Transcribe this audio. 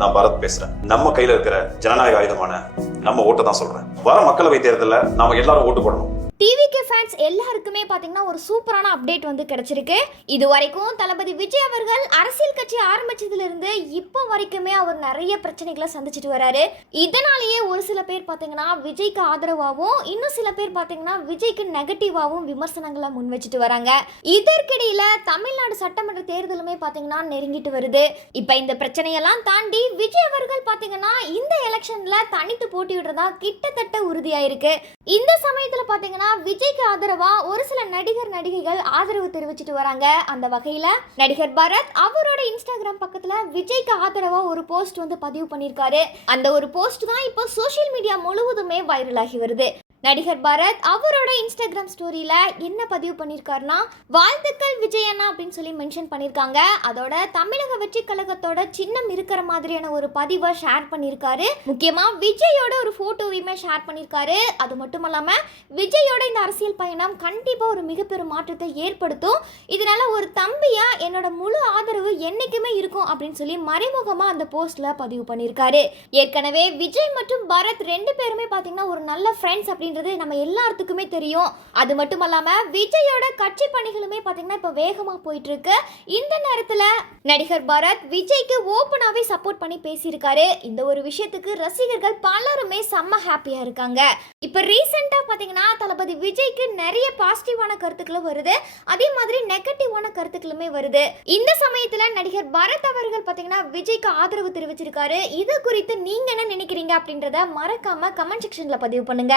நான் பரத் பேசுறேன். நம்ம கையில இருக்கிற ஜனநாயக ஆயுதமான நம்ம ஓட்டை தான் சொல்றேன். வர மக்களவை தேர்தலில் நாம எல்லாரும் ஓட்டு போடணும். டிவிகே ஃபேன்ஸ் எல்லாருக்குமே பார்த்தீங்கன்னா ஒரு சூப்பரான அப்டேட் வந்து கிடைச்சிருக்கு. இது வரைக்கும் தளபதி விஜய் அவர்கள் அரசியல் கட்சி ஆரம்பிச்சதுலேருந்து இப்போ வரைக்குமே அவர் நிறைய பிரச்சனைகளை சந்திச்சுட்டு வராரு. இதனாலேயே ஒரு சில பேர் பார்த்தீங்கன்னா விஜய்க்கு ஆதரவாகவும் இன்னும் சில பேர் பார்த்தீங்கன்னா விஜய்க்கு நெகட்டிவாகவும் விமர்சனங்களை முன் வச்சுட்டு வராங்க. இதற்கிடையில தமிழ்நாடு சட்டமன்ற தேர்தலுமே பார்த்தீங்கன்னா நெருங்கிட்டு வருது. இப்போ இந்த பிரச்சனையெல்லாம் தாண்டி விஜய் அவர்கள் பார்த்தீங்கன்னா இந்த எலெக்ஷன்ல தனித்து போட்டியிடுறதா கிட்டத்தட்ட உறுதியாயிருக்கு. இந்த சமயத்தில் பார்த்தீங்கன்னா விஜய்க்கு ஆதரவா ஒரு சில நடிகைகள் ஆதரவு தெரிவிச்சிட்டு வராங்க. அந்த வகையில நடிகர் பரத் அவரோட இன்ஸ்டாகிராம் பக்கத்துல விஜய்க்கு ஆதரவா ஒரு போஸ்ட் வந்து பதிவு பண்ணியிருக்காரு. அந்த ஒரு போஸ்ட் தான் இப்போ சோஷியல் மீடியா முழுவதுமே வைரல் ஆகி வருது. நடிகர் பரத் அவரோட இன்ஸ்டாகிராம் ஸ்டோரியில என்ன பதிவு பண்ணியிருக்காருன்னா, வாழ்த்துக்கள் விஜயண்ணா அப்படின்னு சொல்லி மென்ஷன் பண்ணியிருக்காங்க. அதோட தமிழக வெற்றி கழகத்தோட சின்னம் இருக்கிற மாதிரியான ஒரு பதிவை ஷேர் பண்ணியிருக்காரு. முக்கியமா விஜயோட ஒரு போட்டோவையுமே ஷேர் பண்ணியிருக்காரு. அது மட்டும் இல்லாம விஜயோட இந்த அரசியல் பயணம் கண்டிப்பா ஒரு மிகப்பெரும் மாற்றத்தை ஏற்படுத்தும். இதனால ஒரு தம்பியா என்னோட முழு ஆதரவு என்னைக்குமே இருக்கும் அப்படின்னு சொல்லி மறைமுகமா அந்த போஸ்ட்ல பதிவு பண்ணியிருக்காரு. ஏற்கனவே விஜய் மற்றும் பரத் ரெண்டு பேருமே பாத்தீங்கன்னா ஒரு நல்ல ஃப்ரெண்ட்ஸ் அப்படின்னு நம்ம எல்லாத்துக்குமே தெரியும். அது மட்டும் இல்லாம விஜயோட கட்சி பணிகளுமே பாத்தீங்கன்னா இப்ப வேகமா போயிட்டு இருக்கு. இந்த நேரத்துல நடிகர் பரத் விஜய்க்கு ஓபனாவே சப்போர்ட் பண்ணி பேசியிருக்காரு. இந்த ஒரு விஷயத்துக்கு ரசிகர்கள் பலருமே செம்ம ஹாப்பியா இருக்காங்க. இப்ப ரீசெண்டா பாத்தீங்கன்னா தளபதி விஜய்க்கு நிறைய பாசிட்டிவான கருத்துக்களும் வருது, அதே மாதிரி நெகட்டிவான கருத்துக்களுமே வருது. இந்த சமயத்துல நடிகர் பரத் அவர்கள் பாத்தீங்கன்னா விஜய்க்கு ஆதரவு தெரிவிச்சிருக்காரு. இது குறித்து நீங்க என்ன நினைக்கிறீங்க அப்படின்றத மறக்காம கமெண்ட் செக்ஷன்ல பதிவு பண்ணுங்க.